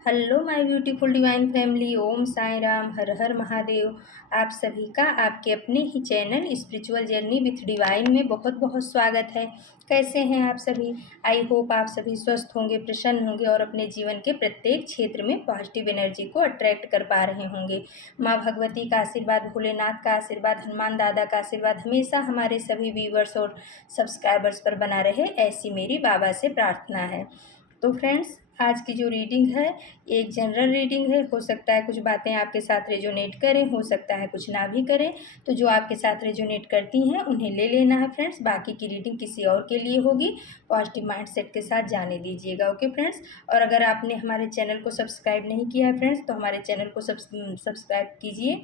Hello my beautiful divine family. Om Sai Ram, Har Har Mahadev. आप सभी का आपके अपने ही channel spiritual journey with divine में बहुत बहुत स्वागत है। कैसे हैं आप सभी? आई होप आप सभी स्वस्थ होंगे, प्रसन्न होंगे और अपने जीवन के प्रत्येक क्षेत्र में पॉजिटिव एनर्जी को अट्रैक्ट कर पा रहे होंगे। माँ भगवती का आशीर्वाद, भोलेनाथ का आशीर्वाद, हनुमान दादा का आशीर्वाद हमेशा हमारे सभी व्यूवर्स और सब्सक्राइबर्स पर बना रहे, ऐसी मेरी बाबा से प्रार्थना है। तो फ्रेंड्स, आज की जो रीडिंग है एक जनरल रीडिंग है। हो सकता है कुछ बातें आपके साथ रेजोनेट करें, हो सकता है कुछ ना भी करें। तो जो आपके साथ रेजोनेट करती हैं उन्हें ले लेना है फ्रेंड्स। बाकी की रीडिंग किसी और के लिए होगी। पॉजिटिव माइंडसेट के साथ जाने दीजिएगा, ओके फ्रेंड्स। और अगर आपने हमारे चैनल को सब्सक्राइब नहीं किया है फ्रेंड्स, तो हमारे चैनल को सब्सक्राइब कीजिए,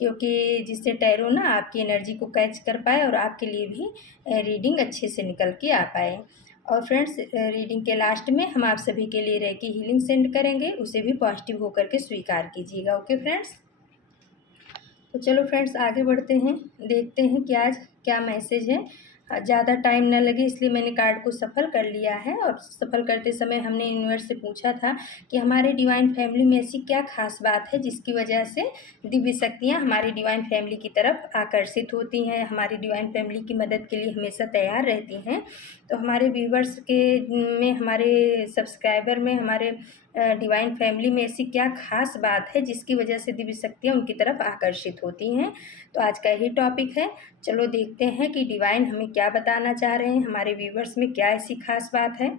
क्योंकि जिससे टैरो ना आपकी एनर्जी को कैच कर पाए और आपके लिए भी रीडिंग अच्छे से निकल के आ पाए। और फ्रेंड्स, रीडिंग के लास्ट में हम आप सभी के लिए रेकी हीलिंग सेंड करेंगे, उसे भी पॉजिटिव होकर के स्वीकार कीजिएगा, ओके फ्रेंड्स। तो चलो फ्रेंड्स, आगे बढ़ते हैं, देखते हैं कि आज क्या मैसेज है। ज़्यादा टाइम न लगे इसलिए मैंने कार्ड को सफल कर लिया है। और सफल करते समय हमने यूनिवर्स से पूछा था कि हमारे डिवाइन फैमिली में ऐसी क्या खास बात है जिसकी वजह से दिव्य शक्तियाँ हमारी डिवाइन फैमिली की तरफ आकर्षित होती हैं, हमारी डिवाइन फैमिली की मदद के लिए हमेशा तैयार रहती हैं। तो हमारे व्यूवर्स के में, हमारे सब्सक्राइबर में, हमारे डिवाइन फैमिली में ऐसी क्या खास बात है जिसकी वजह से दिव्य शक्तियाँ उनकी तरफ आकर्षित होती हैं। तो आज का यही टॉपिक है। चलो देखते हैं कि डिवाइन हमें क्या बताना चाह रहे हैं, हमारे व्यूवर्स में क्या ऐसी खास बात है।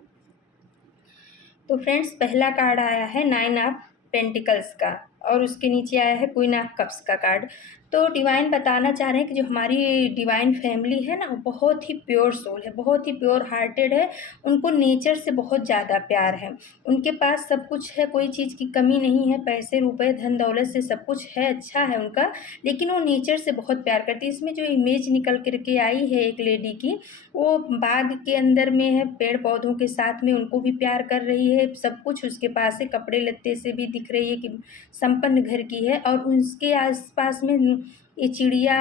तो फ्रेंड्स, पहला कार्ड आया है 9 ऑफ पेंटिकल्स का और उसके नीचे आया है क्वीन ऑफ कप्स का कार्ड। तो डिवाइन बताना चाह रहे हैं कि जो हमारी डिवाइन फैमिली है ना, वो बहुत ही प्योर सोल है, बहुत ही प्योर हार्टेड है। उनको नेचर से बहुत ज़्यादा प्यार है। उनके पास सब कुछ है, कोई चीज़ की कमी नहीं है, पैसे रुपए धन दौलत से सब कुछ है, अच्छा है उनका। लेकिन वो नेचर से बहुत प्यार करती है। इसमें जो इमेज निकल करके आई है एक लेडी की, वो बाग के अंदर में है, पेड़ पौधों के साथ में उनको भी प्यार कर रही है, सब कुछ उसके पास है, कपड़े लत्ते से भी दिख रही है कि संपन्न घर की है। और उसके आसपास में ये चिड़िया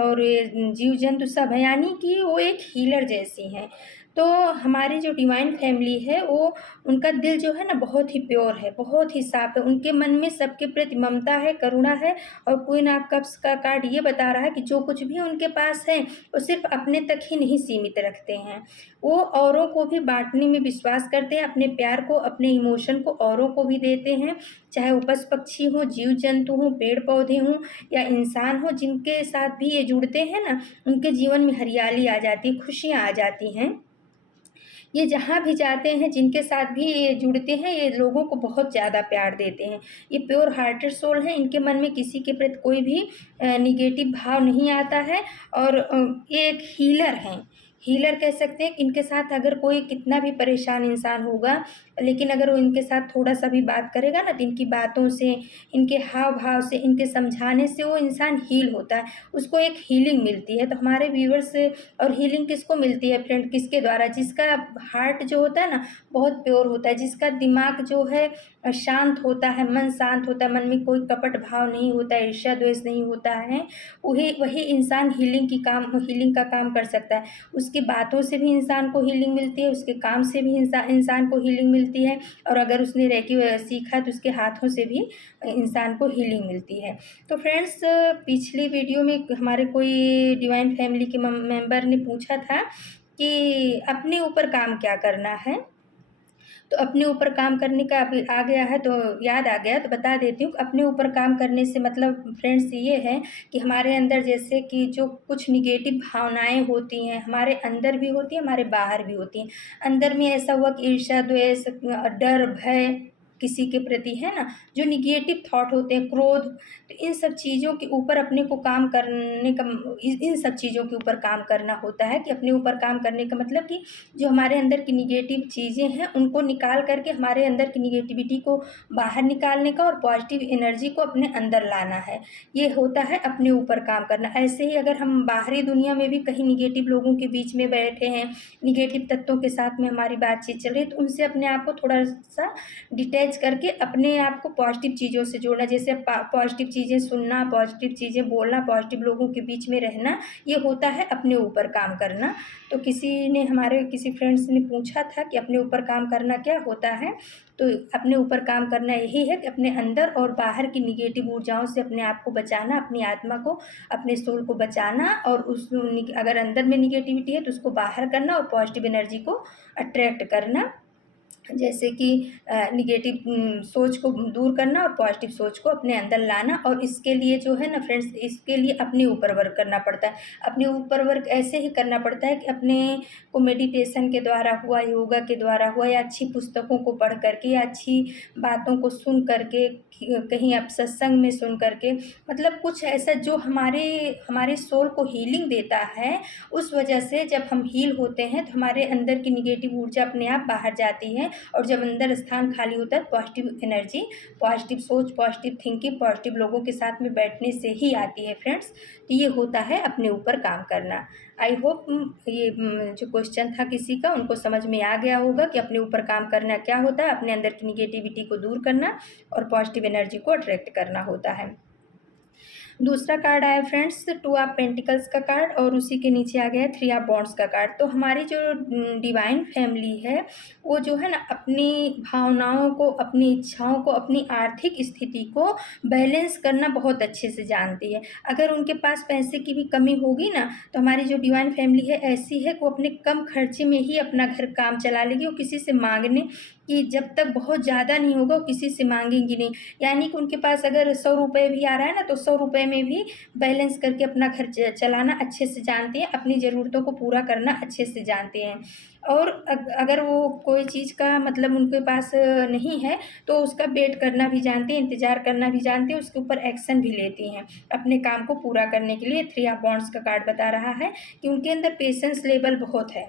और ये जीव जंतु सब है, यानी कि वो एक हीलर जैसी हैं। तो हमारी जो डिवाइन फैमिली है, वो उनका दिल जो है ना बहुत ही प्योर है, बहुत ही साफ है। उनके मन में सबके प्रति ममता है, करुणा है। और क्वीन ऑफ कप्स का कार्ड ये बता रहा है कि जो कुछ भी उनके पास है वो सिर्फ अपने तक ही नहीं सीमित रखते हैं, वो औरों को भी बांटने में विश्वास करते हैं। अपने प्यार को, अपने इमोशन को औरों को भी देते हैं, चाहे वो पशु पक्षी हो, जीव जंतु हो, पेड़ पौधे हों या इंसान हो। जिनके साथ भी ये जुड़ते हैं ना, उनके जीवन में हरियाली आ जाती है, खुशियाँ आ जाती हैं। ये जहाँ भी जाते हैं, जिनके साथ भी ये जुड़ते हैं, ये लोगों को बहुत ज़्यादा प्यार देते हैं। ये प्योर हार्टेड सोल है, इनके मन में किसी के प्रति कोई भी निगेटिव भाव नहीं आता है। और ये एक हीलर हैं, हीलर कह सकते हैं। इनके साथ अगर कोई कितना भी परेशान इंसान होगा, लेकिन अगर वो इनके साथ थोड़ा सा भी बात करेगा ना, तो इनकी बातों से, इनके हाव भाव से, इनके समझाने से वो इंसान हील होता है, उसको एक हीलिंग मिलती है। तो हमारे व्यूवर्स से, और हीलिंग किसको मिलती है फ्रेंड, किसके द्वारा? जिसका हार्ट जो होता है ना बहुत प्योर होता है, जिसका दिमाग जो है शांत होता है, मन शांत होता है, मन में कोई कपट भाव नहीं होता है, ईर्ष्या द्वेष नहीं होता है, वही वही इंसान हीलिंग का काम कर सकता है। उसकी बातों से भी इंसान को हीलिंग मिलती है, उसके काम से भी इंसान को हीलिंग मिलती है। और अगर उसने रेकी सीखा तो उसके हाथों से भी इंसान को हीलिंग मिलती है। तो फ्रेंड्स, पिछली वीडियो में हमारे कोई डिवाइन फैमिली के मेंबर ने पूछा था कि अपने ऊपर काम क्या करना है। तो अपने ऊपर काम करने का अभी आ गया है, तो याद आ गया, तो बता देती हूँ। अपने ऊपर काम करने से मतलब फ्रेंड्स ये है कि हमारे अंदर जैसे कि जो कुछ निगेटिव भावनाएं होती हैं, हमारे अंदर भी होती हैं, हमारे बाहर भी होती हैं। अंदर में ऐसा हुआ कि ईर्ष्या द्वेष, डर भय किसी के प्रति, है ना, जो निगेटिव थॉट होते हैं, क्रोध, तो इन सब चीज़ों के ऊपर अपने को काम करने का, इन सब चीज़ों के ऊपर काम करना होता है। कि अपने ऊपर काम करने का मतलब कि जो हमारे अंदर की निगेटिव चीज़ें हैं उनको निकाल करके हमारे अंदर की निगेटिविटी को बाहर निकालने का और पॉजिटिव एनर्जी को अपने अंदर लाना है। ये होता है अपने ऊपर काम करना। ऐसे ही अगर हम बाहरी दुनिया में भी कहीं निगेटिव लोगों के बीच में बैठे हैं, निगेटिव तत्वों के साथ में हमारी बातचीत चल रही है, तो उनसे अपने आप को थोड़ा सा डिटैच मैच करके अपने आप को पॉजिटिव चीज़ों से जोड़ना, जैसे पॉजिटिव चीज़ें सुनना, पॉजिटिव चीज़ें बोलना, पॉजिटिव लोगों के बीच में रहना, ये होता है अपने ऊपर काम करना। तो किसी फ्रेंड्स ने पूछा था कि अपने ऊपर काम करना क्या होता है, तो अपने ऊपर काम करना यही है कि अपने अंदर और बाहर की निगेटिव ऊर्जाओं से अपने आप को बचाना, अपनी आत्मा को, अपने सोल को बचाना, और अगर अंदर में निगेटिविटी है तो उसको बाहर करना और पॉजिटिव एनर्जी को अट्रैक्ट करना। जैसे कि निगेटिव सोच को दूर करना और पॉजिटिव सोच को अपने अंदर लाना। और इसके लिए जो है ना फ्रेंड्स, इसके लिए अपने ऊपर वर्क करना पड़ता है। अपने ऊपर वर्क ऐसे ही करना पड़ता है कि अपने को मेडिटेशन के द्वारा हुआ, योगा के द्वारा हुआ, या अच्छी पुस्तकों को पढ़ करके, या अच्छी बातों को सुन करके, कहीं आप सत्संग में सुन करके, मतलब कुछ ऐसा जो हमारे सोल को हीलिंग देता है। उस वजह से जब हम हील होते हैं तो हमारे अंदर की निगेटिव ऊर्जा अपने आप बाहर जाती है, और जब अंदर स्थान खाली होता है पॉजिटिव एनर्जी, पॉजिटिव सोच, पॉजिटिव थिंकिंग, पॉजिटिव लोगों के साथ में बैठने से ही आती है फ्रेंड्स। तो ये होता है अपने ऊपर काम करना। आई होप ये जो क्वेश्चन था किसी का, उनको समझ में आ गया होगा कि अपने ऊपर काम करना क्या होता है। अपने अंदर की निगेटिविटी को दूर करना और पॉजिटिव एनर्जी को अट्रैक्ट करना होता है। दूसरा कार्ड आया फ्रेंड्स, 2 ऑफ पेंटिकल्स का कार्ड, और उसी के नीचे आ गया 3 ऑफ वॉन्ड्स का कार्ड। तो हमारी जो डिवाइन फैमिली है, वो जो है ना अपनी भावनाओं को, अपनी इच्छाओं को, अपनी आर्थिक स्थिति को बैलेंस करना बहुत अच्छे से जानती है। अगर उनके पास पैसे की भी कमी होगी ना, तो हमारी जो डिवाइन फैमिली है ऐसी है कि वो अपने कम खर्चे में ही अपना घर काम चला लेगी। वो किसी से मांगने कि जब तक बहुत ज़्यादा नहीं होगा वो किसी से मांगेंगी नहीं। यानी कि उनके पास अगर 100 रुपये भी आ रहा है ना, तो 100 रुपये में भी बैलेंस करके अपना घर चलाना अच्छे से जानती हैं, अपनी ज़रूरतों को पूरा करना अच्छे से जानते हैं। और अगर वो कोई चीज़ का मतलब उनके पास नहीं है, तो उसका वेट करना भी जानती हैं, इंतज़ार करना भी जानती हैं, उसके ऊपर एक्शन भी लेती हैं अपने काम को पूरा करने के लिए। 3 ऑफ वॉन्ड्स का कार्ड बता रहा है कि उनके अंदर पेशेंस लेवल बहुत है।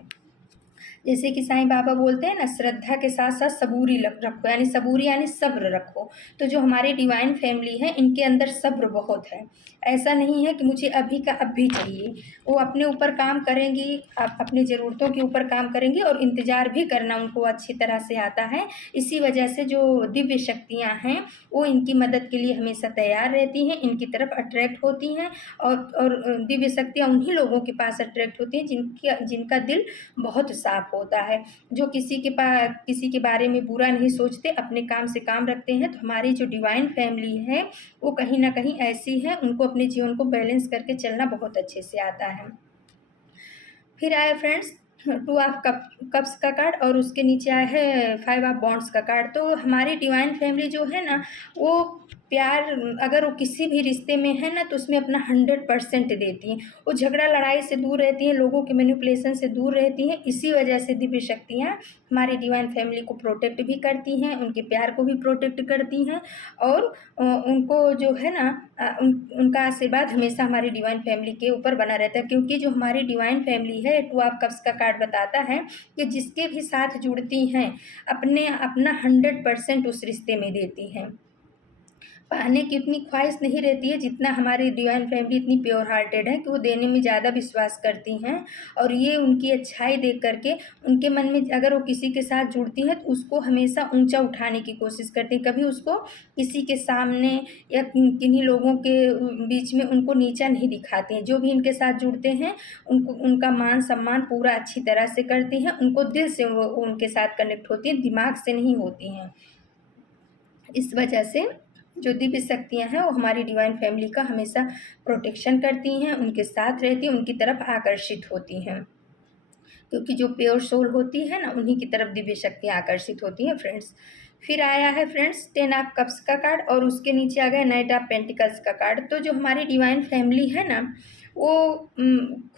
जैसे कि साईं बाबा बोलते हैं ना, श्रद्धा के साथ साथ सबूरी रखो, यानी सबूरी यानी सब्र रखो। तो जो हमारी डिवाइन फैमिली है, इनके अंदर सब्र बहुत है। ऐसा नहीं है कि मुझे अभी का अभी चाहिए। वो अपने ऊपर काम करेंगी, अपनी ज़रूरतों के ऊपर काम करेंगी, और इंतज़ार भी करना उनको अच्छी तरह से आता है। इसी वजह से जो दिव्य शक्तियाँ हैं, वो इनकी मदद के लिए हमेशा तैयार रहती हैं, इनकी तरफ अट्रैक्ट होती हैं। और दिव्य शक्तियाँ उन्हीं लोगों के पास अट्रैक्ट होती हैं जिनका दिल बहुत साफ होता है, जो किसी के बारे में बुरा नहीं सोचते, अपने काम से काम रखते हैं। तो हमारी जो डिवाइन फैमिली है, वो कहीं ना कहीं ऐसी है, उनको अपने जीवन को बैलेंस करके चलना बहुत अच्छे से आता है। फिर आया फ्रेंड्स 2 ऑफ कप्स का कार्ड, और उसके नीचे आया है 5 ऑफ वॉन्ड्स का कार्ड। तो हमारी डिवाइन फैमिली जो है ना, वो प्यार, अगर वो किसी भी रिश्ते में है ना, तो उसमें अपना 100% देती हैं। वो झगड़ा लड़ाई से दूर रहती हैं, लोगों के मैनिपुलेशन से दूर रहती हैं। इसी वजह से दिव्य शक्तियाँ हमारी डिवाइन फैमिली को प्रोटेक्ट भी करती हैं, उनके प्यार को भी प्रोटेक्ट करती हैं। और उनको जो है ना, उनका आशीर्वाद हमेशा हमारी डिवाइन फैमिली के ऊपर बना रहता है। क्योंकि जो हमारी डिवाइन फैमिली है, 2 ऑफ कप्स का कार्ड बताता है कि जिसके भी साथ जुड़ती हैं, अपना 100% उस रिश्ते में देती हैं। पाने की उतनी ख्वाहिश नहीं रहती है जितना हमारी डिवाइन फैमिली इतनी प्योर हार्टेड है कि वो देने में ज़्यादा विश्वास करती हैं। और ये उनकी अच्छाई देख करके उनके मन में, अगर वो किसी के साथ जुड़ती हैं, तो उसको हमेशा ऊंचा उठाने की कोशिश करती हैं। कभी उसको किसी के सामने या किन्हीं लोगों के बीच में उनको नीचा नहीं दिखाती हैं। जो भी इनके साथ जुड़ते हैं, उनका मान सम्मान पूरा अच्छी तरह से करती हैं। उनको दिल से वो उनके साथ कनेक्ट होती हैं, दिमाग से नहीं होती हैं। इस वजह से जो दिव्य शक्तियाँ हैं, वो हमारी डिवाइन फैमिली का हमेशा प्रोटेक्शन करती हैं, उनके साथ रहती हैं, उनकी तरफ आकर्षित होती हैं। क्योंकि जो प्योर सोल होती है ना, उन्हीं की तरफ दिव्य शक्तियाँ आकर्षित होती हैं फ्रेंड्स। फिर आया है फ्रेंड्स 10 ऑफ कप्स का कार्ड, और उसके नीचे आ गया नाइट ऑफ पेंटिकल्स का कार्ड। तो जो हमारी डिवाइन फैमिली है ना, वो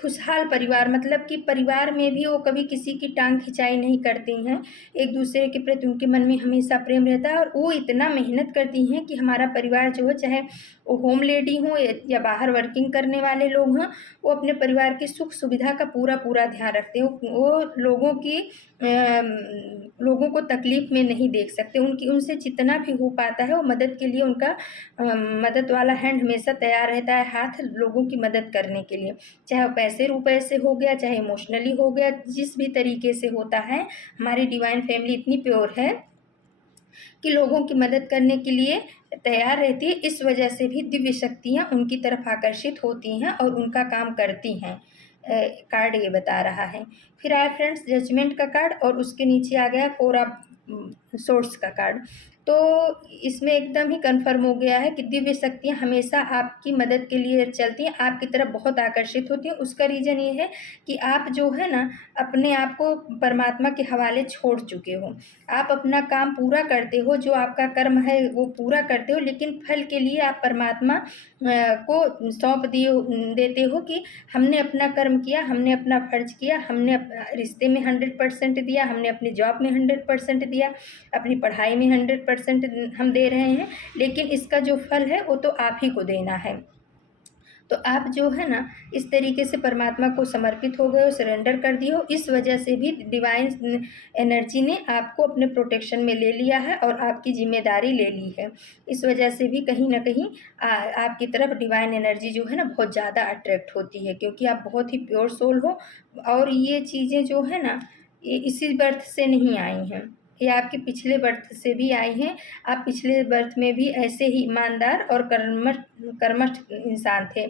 खुशहाल परिवार, मतलब कि परिवार में भी वो कभी किसी की टांग खिंचाई नहीं करती हैं। एक दूसरे के प्रति उनके मन में हमेशा प्रेम रहता है। और वो इतना मेहनत करती हैं कि हमारा परिवार जो है, चाहे वो होम लेडी हो या बाहर वर्किंग करने वाले लोग हों, वो अपने परिवार की सुख सुविधा का पूरा ध्यान रखते हैं। वो लोगों को तकलीफ़ में नहीं देख सकते। उनसे जितना भी हो पाता है, वो मदद के लिए उनका मदद वाला हैंड हमेशा तैयार रहता है, हाथ लोगों की मदद करने के लिए। चाहे वो पैसे रुपए से हो गया, चाहे इमोशनली हो गया, जिस भी तरीके से होता है। हमारी डिवाइन फैमिली इतनी प्योर है कि लोगों की मदद करने के लिए तैयार रहती है। इस वजह से भी दिव्य शक्तियाँ उनकी तरफ आकर्षित होती हैं और उनका काम करती हैं। कार्ड ये बता रहा है। फिर आया फ्रेंड्स जजमेंट का कार्ड और उसके नीचे आ गया फोर ऑफ सोर्स का कार्ड। तो इसमें एकदम ही कंफर्म हो गया है कि दिव्य शक्तियाँ हमेशा आपकी मदद के लिए चलती हैं, आपकी तरफ बहुत आकर्षित होती हैं। उसका रीज़न ये है कि आप जो है ना अपने आप को परमात्मा के हवाले छोड़ चुके हो। आप अपना काम पूरा करते हो, जो आपका कर्म है वो पूरा करते हो, लेकिन फल के लिए आप परमात्मा को सौंप देते हो कि हमने अपना कर्म किया, हमने अपना फर्ज किया, हमने रिश्ते में 100% दिया, हमने अपनी जॉब में 100% दिया, अपनी पढ़ाई में 100% हम दे रहे हैं, लेकिन इसका जो फल है वो तो आप ही को देना है। तो आप जो है ना इस तरीके से परमात्मा को समर्पित हो गए हो, सरेंडर कर दिए हो। इस वजह से भी डिवाइन एनर्जी ने आपको अपने प्रोटेक्शन में ले लिया है और आपकी जिम्मेदारी ले ली है। इस वजह से भी कहीं ना कहीं आपकी तरफ डिवाइन एनर्जी जो है ना बहुत ज़्यादा अट्रैक्ट होती है, क्योंकि आप बहुत ही प्योर सोल हो और ये चीज़ें जो है ना ये इसी बर्थ से नहीं आई हैं, ये आपके पिछले बर्थ से भी आई हैं। आप पिछले बर्थ में भी ऐसे ही ईमानदार और कर्मठ इंसान थे।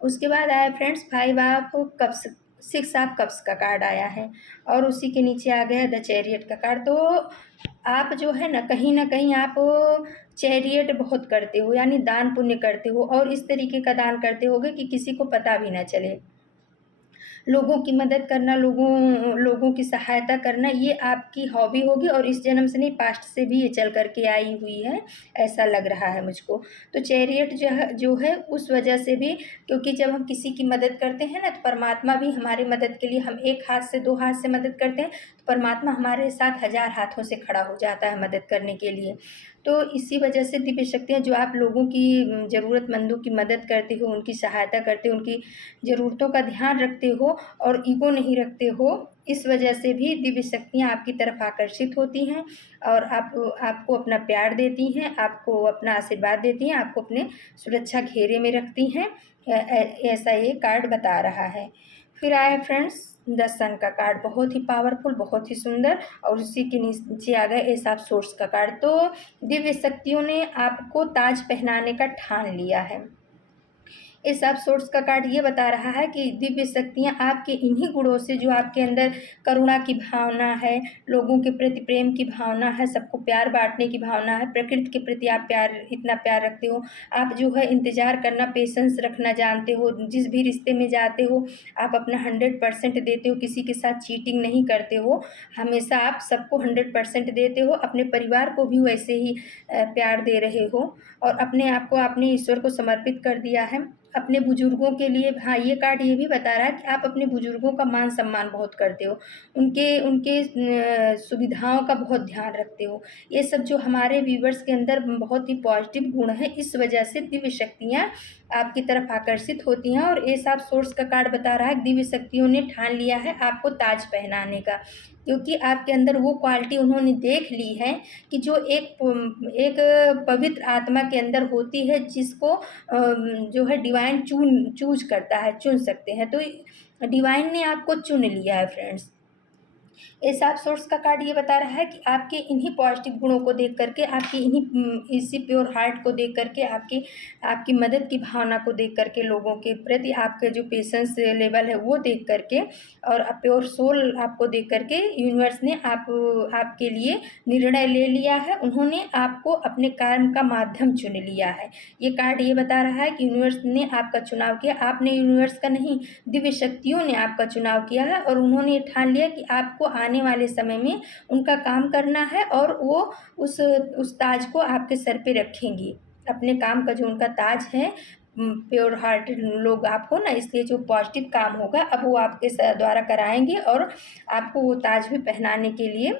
उसके बाद आया friends 5 of cups, 6 of cups का कार्ड आया है और उसी के नीचे आ गया द चैरियट का कार्ड। तो आप जो है ना कहीं आप चैरियट बहुत करते हो, यानी दान पुण्य करते हो और इस तरीके का दान करते होगे कि किसी को पता भी ना चले। लोगों की मदद करना, लोगों की सहायता करना ये आपकी हॉबी होगी और इस जन्म से नहीं पास्ट से भी ये चल कर के आई हुई है, ऐसा लग रहा है मुझको। तो चैरियट जो है उस वजह से भी, क्योंकि जब हम किसी की मदद करते हैं ना तो परमात्मा भी हमारी मदद के लिए, हम एक हाथ से 2 हाथ से मदद करते हैं तो परमात्मा हमारे साथ 1000 हाथों से खड़ा हो जाता है मदद करने के लिए। तो इसी वजह से दिव्य शक्तियाँ जो आप लोगों की ज़रूरतमंदों की मदद करते हो, उनकी सहायता करते हो, उनकी ज़रूरतों का ध्यान रखते हो और ईगो नहीं रखते हो, इस वजह से भी दिव्य शक्तियाँ आपकी तरफ आकर्षित होती हैं और आपको अपना प्यार देती हैं, आपको अपना आशीर्वाद देती हैं, आपको अपने सुरक्षा घेरे में रखती हैं। ऐसा ये कार्ड बता रहा है। फिर आया फ्रेंड्स द सन का कार्ड, बहुत ही पावरफुल, बहुत ही सुंदर और उसी के नीचे आ गया एस ऑफ सोर्स का कार्ड। तो दिव्य शक्तियों ने आपको ताज पहनाने का ठान लिया है। इस सब सोर्स का कार्ड ये बता रहा है कि दिव्य शक्तियाँ आपके इन्हीं गुणों से, जो आपके अंदर करुणा की भावना है, लोगों के प्रति प्रेम की भावना है, सबको प्यार बांटने की भावना है, प्रकृति के प्रति आप इतना प्यार रखते हो, आप जो है इंतज़ार करना, पेशेंस रखना जानते हो, जिस भी रिश्ते में जाते हो आप अपना 100% देते हो, किसी के साथ चीटिंग नहीं करते हो, हमेशा आप सबको 100% देते हो, अपने परिवार को भी वैसे ही प्यार दे रहे हो और अपने आप को आपने ईश्वर को समर्पित कर दिया है। अपने बुजुर्गों के लिए, हाँ ये कार्ड ये भी बता रहा है कि आप अपने बुजुर्गों का मान सम्मान बहुत करते हो, उनके उनके सुविधाओं का बहुत ध्यान रखते हो। ये सब जो हमारे व्यूवर्स के अंदर बहुत ही पॉजिटिव गुण है, इस वजह से दिव्य शक्तियाँ आपकी तरफ आकर्षित होती हैं। और ये सब सोर्स का कार्ड बता रहा है दिव्य शक्तियों ने ठान लिया है आपको ताज पहनाने का, क्योंकि आपके अंदर वो क्वालिटी उन्होंने देख ली है कि जो एक पवित्र आत्मा के अंदर होती है, जिसको जो है डिवाइन चूज करता है, चुन सकते हैं। तो डिवाइन ने आपको चुन लिया है फ्रेंड्स। एस ऑफ सोर्स का कार्ड ये बता रहा है कि आपके इन्हीं पॉजिटिव गुणों को देख करके, आपकी इसी प्योर हार्ट को देख करके, आपकी मदद की भावना को देख करके, लोगों के प्रति आपके जो पेशेंस लेवल है वो देख करके और प्योर सोल आपको देख करके यूनिवर्स ने आपके लिए निर्णय ले लिया है। उन्होंने आपको अपने कर्म का माध्यम चुन लिया है। ये कार्ड ये बता रहा है कि यूनिवर्स ने आपका चुनाव किया, आपने यूनिवर्स का नहीं, दिव्य शक्तियों ने आपका चुनाव किया है और उन्होंने ये ठान लिया कि आपको आने वाले समय में उनका काम करना है और वो उस ताज को आपके सर पे रखेंगी। अपने काम का जो उनका ताज है, प्योर हार्टेड लोग आप हो ना, इसलिए जो पॉजिटिव काम होगा अब वो आपके द्वारा कराएंगे और आपको वो ताज भी पहनाने के लिए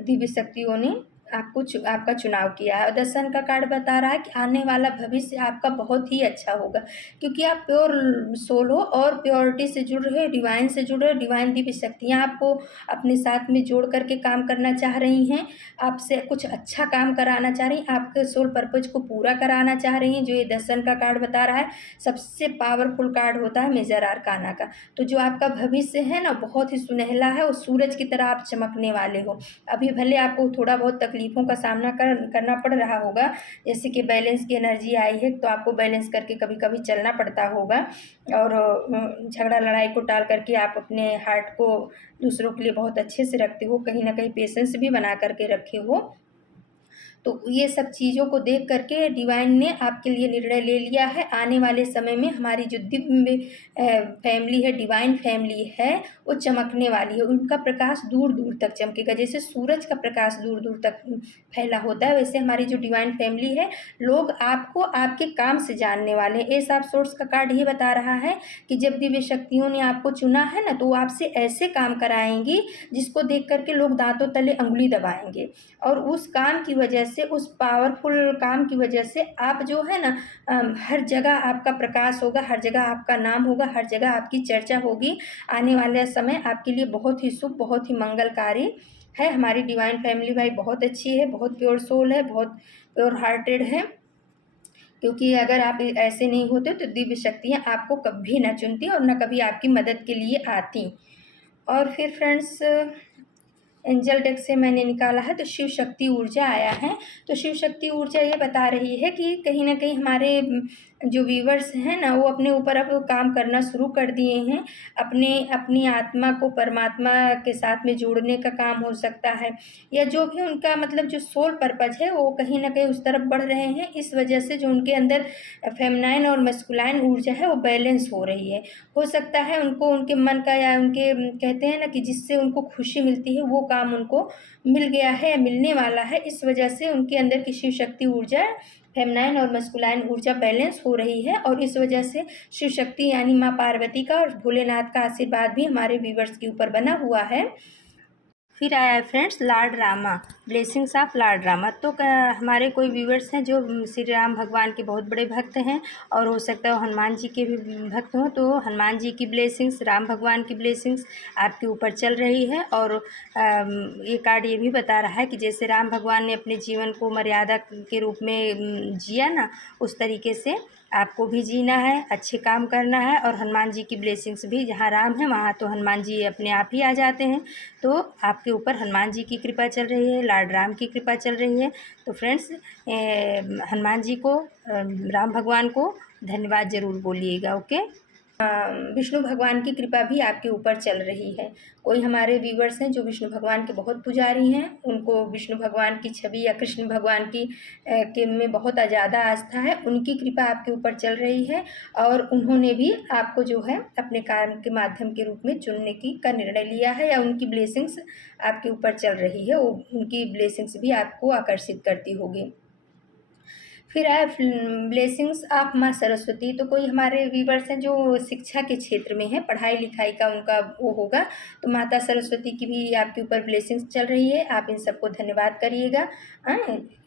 दिव्य शक्तियों ने आपका चुनाव किया है। और द सन का कार्ड बता रहा है कि आने वाला भविष्य आपका बहुत ही अच्छा होगा, क्योंकि आप प्योर सोल हो और प्योरिटी से जुड़ रहे हो, डिवाइन से जुड़ रहे हो। डिवाइन दिव्य शक्तियाँ आपको अपने साथ में जोड़ करके काम करना चाह रही हैं, आपसे कुछ अच्छा काम कराना चाह रही हैं, आपके सोल पर्पज को पूरा कराना चाह रही हैं। जो ये द सन का कार्ड बता रहा है, सबसे पावरफुल कार्ड होता है मेजर आर्काना का। तो जो आपका भविष्य है ना, बहुत ही सुनहला है और सूरज की तरह आप चमकने वाले हो। अभी भले आपको थोड़ा बहुत तकलीफ़ों का सामना करना पड़ रहा होगा, जैसे कि बैलेंस की एनर्जी आई है, तो आपको बैलेंस करके कभी कभी चलना पड़ता होगा। और झगड़ा लड़ाई को टाल करके आप अपने हार्ट को दूसरों के लिए बहुत अच्छे से रखते हो, कहीं ना कहीं पेशेंस भी बना करके रखे हो। तो ये सब चीज़ों को देख करके डिवाइन ने आपके लिए निर्णय ले लिया है। आने वाले समय में हमारी जो दिव्य फैमिली है, डिवाइन फैमिली है, वो चमकने वाली है। उनका प्रकाश दूर दूर तक चमकेगा, जैसे सूरज का प्रकाश दूर दूर तक फैला होता है, वैसे हमारी जो डिवाइन फैमिली है, लोग आपको आपके काम से जानने वाले हैं। एस ऑफ सोर्स का कार्ड ये बता रहा है कि जब दिव्य शक्तियों ने आपको चुना है ना, तो वो आपसे ऐसे काम कराएंगी जिसको देख करके लोग दांतों तले अंगुली दबाएंगे। और उस काम की वजह से, उस पावरफुल काम की वजह से आप जो है ना, हर जगह आपका प्रकाश होगा, हर जगह आपका नाम होगा, हर जगह आपकी चर्चा होगी। आने वाला समय आपके लिए बहुत ही शुभ, बहुत ही मंगलकारी है। हमारी डिवाइन फैमिली भाई बहुत अच्छी है, बहुत प्योर सोल है, बहुत प्योर हार्टेड है। क्योंकि अगर आप ऐसे नहीं होते तो दिव्य शक्तियाँ आपको कभी ना चुनती और ना कभी आपकी मदद के लिए आती। और फिर फ्रेंड्स, एंजल डेक से मैंने निकाला है तो शिव शक्ति ऊर्जा आया है। तो शिव शक्ति ऊर्जा ये बता रही है कि कहीं ना कहीं हमारे जो व्यूवर्स हैं ना, वो अपने ऊपर अब काम करना शुरू कर दिए हैं। अपनी आत्मा को परमात्मा के साथ में जोड़ने का काम हो सकता है, या जो भी उनका मतलब जो सोल पर्पज है, वो कहीं ना कहीं उस तरफ बढ़ रहे हैं। इस वजह से जो उनके अंदर फेमिनाइन और मस्कुलाइन ऊर्जा है, वो बैलेंस हो रही है। हो सकता है उनको उनके मन का, या उनके कहते हैं ना कि जिससे उनको खुशी मिलती है, वो काम उनको मिल गया है या मिलने वाला है। इस वजह से उनके अंदर की शिव शक्ति ऊर्जा, फेमिनाइन और मस्कुलाइन ऊर्जा बैलेंस हो रही है। और इस वजह से शिव शक्ति यानी माँ पार्वती का और भोलेनाथ का आशीर्वाद भी हमारे व्यूवर्स के ऊपर बना हुआ है। फिर आया है friends Lord Rama, blessings of Lord Rama. तो हमारे कोई व्यूवर्स हैं जो श्री राम भगवान के बहुत बड़े भक्त हैं, और हो सकता है हनुमान जी के भी भक्त हों, तो हनुमान जी की ब्लेसिंग्स, राम भगवान की ब्लेसिंग्स आपके ऊपर चल रही है। और ये कार्ड ये भी बता रहा है कि जैसे राम भगवान ने अपने जीवन को मर्यादा के रूप में जिया ना, उस तरीके से आपको भी जीना है, अच्छे काम करना है। और हनुमान जी की ब्लेसिंग्स भी, जहाँ राम है वहाँ तो हनुमान जी अपने आप ही आ जाते हैं। तो आपके ऊपर हनुमान जी की कृपा चल रही है, लॉर्ड राम की कृपा चल रही है। तो फ्रेंड्स, हनुमान जी को, राम भगवान को धन्यवाद ज़रूर बोलिएगा। ओके। विष्णु भगवान की कृपा भी आपके ऊपर चल रही है। कोई हमारे व्यूवर्स हैं जो विष्णु भगवान के बहुत पुजारी हैं, उनको विष्णु भगवान की छवि या कृष्ण भगवान की के में बहुत ज़्यादा आस्था है, उनकी कृपा आपके ऊपर चल रही है। और उन्होंने भी आपको जो है अपने कार्य के माध्यम के रूप में चुनने का निर्णय लिया है, या उनकी ब्लेसिंग्स आपके ऊपर चल रही है, वो उनकी ब्लेसिंग्स भी आपको आकर्षित करती होगी। फिर आए ब्लेसिंग्स ऑफ माँ सरस्वती। तो कोई हमारे व्यूवर्स हैं जो शिक्षा के क्षेत्र में है, पढ़ाई लिखाई का उनका वो होगा, तो माता सरस्वती की भी आपके ऊपर ब्लेसिंग्स चल रही है। आप इन सबको धन्यवाद करिएगा,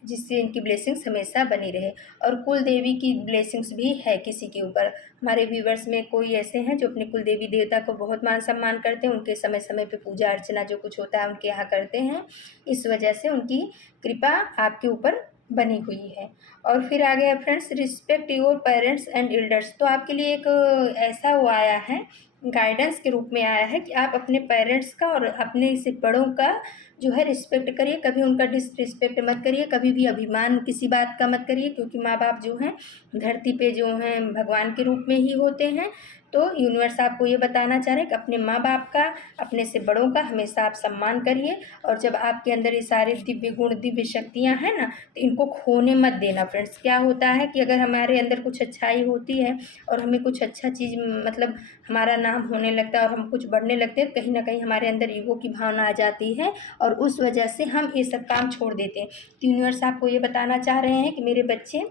जिससे इनकी ब्लेसिंग्स हमेशा बनी रहे। और कुल देवी की ब्लेसिंग्स भी है किसी के ऊपर। हमारे व्यूवर्स में कोई ऐसे हैं जो अपने कुल देवी देवता को बहुत मान सम्मान करते हैं, उनके समय समय पे पूजा अर्चना जो कुछ होता है उनके यहाँ करते हैं। इस वजह से उनकी कृपा आपके ऊपर बनी हुई है। और फिर आ गया friends respect your parents and elders. तो आपके लिए एक ऐसा वो आया है, गाइडेंस के रूप में आया है कि आप अपने पेरेंट्स का और अपने से बड़ों का जो है रिस्पेक्ट करिए, कभी उनका डिसरिस्पेक्ट मत करिए, कभी भी अभिमान किसी बात का मत करिए। क्योंकि माँ बाप जो हैं धरती पे जो हैं भगवान के रूप में ही होते हैं। तो यूनिवर्स आपको ये बताना चाह रहे हैं कि अपने माँ बाप का, अपने से बड़ों का हमेशा आप सम्मान करिए। और जब आपके अंदर ये सारे दिव्य गुण, दिव्य शक्तियाँ हैं ना, तो इनको खोने मत देना फ्रेंड्स। क्या होता है कि अगर हमारे अंदर कुछ अच्छाई होती है और हमें कुछ अच्छा चीज़ मतलब हमारा नाम होने लगता है और हम कुछ बढ़ने लगते हैं, कहीं ना कहीं हमारे अंदर ईगो की भावना आ जाती है, और उस वजह से हम ये सब काम छोड़ देते हैं। तो यूनिवर्स आपको ये बताना चाह रहे हैं कि मेरे बच्चे,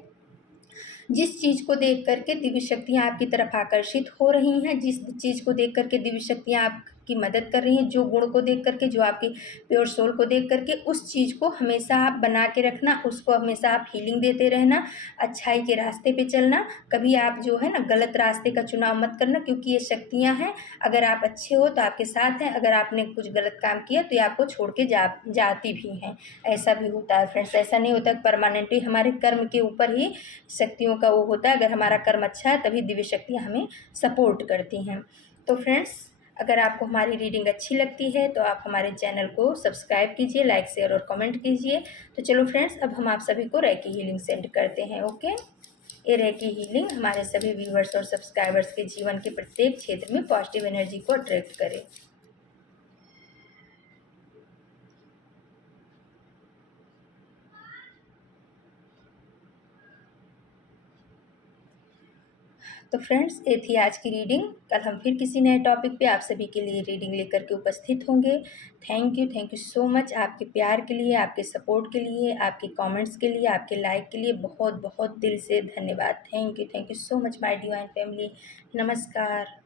जिस चीज़ को देख करके दिव्य शक्तियाँ आपकी तरफ आकर्षित हो रही हैं, जिस चीज़ को देख करके दिव्य शक्तियाँ आपकी आपकी मदद कर रही हैं, जो गुण को देख करके, जो आपकी प्योर सोल को देख करके। उस चीज़ को हमेशा आप बना के रखना, उसको हमेशा आप हीलिंग देते रहना, अच्छाई के रास्ते पे चलना। कभी आप जो है ना गलत रास्ते का चुनाव मत करना, क्योंकि ये शक्तियाँ हैं। अगर आप अच्छे हो तो आपके साथ हैं, अगर आपने कुछ गलत काम किया तो ये आपको छोड़ के जाती भी हैं। ऐसा भी होता है फ्रेंड्स, ऐसा नहीं होता परमानेंटली। हमारे कर्म के ऊपर ही शक्तियों का वो होता है। अगर हमारा कर्म अच्छा है तभी दिव्य शक्तियाँ हमें सपोर्ट करती हैं। तो फ्रेंड्स, अगर आपको हमारी रीडिंग अच्छी लगती है तो आप हमारे चैनल को सब्सक्राइब कीजिए, लाइक शेयर और कमेंट कीजिए। तो चलो फ्रेंड्स, अब हम आप सभी को रेकी हीलिंग सेंड करते हैं। ओके, ये रेकी हीलिंग हमारे सभी व्यूवर्स और सब्सक्राइबर्स के जीवन के प्रत्येक क्षेत्र में पॉजिटिव एनर्जी को अट्रैक्ट करे। तो फ्रेंड्स, ये थी आज की रीडिंग। कल हम फिर किसी नए टॉपिक पे आप सभी के लिए रीडिंग लेकर के उपस्थित होंगे। थैंक यू सो मच आपके प्यार के लिए, आपके सपोर्ट के लिए, आपके कमेंट्स के लिए, आपके लाइक के लिए बहुत बहुत दिल से धन्यवाद। Thank you so much my divine family. नमस्कार।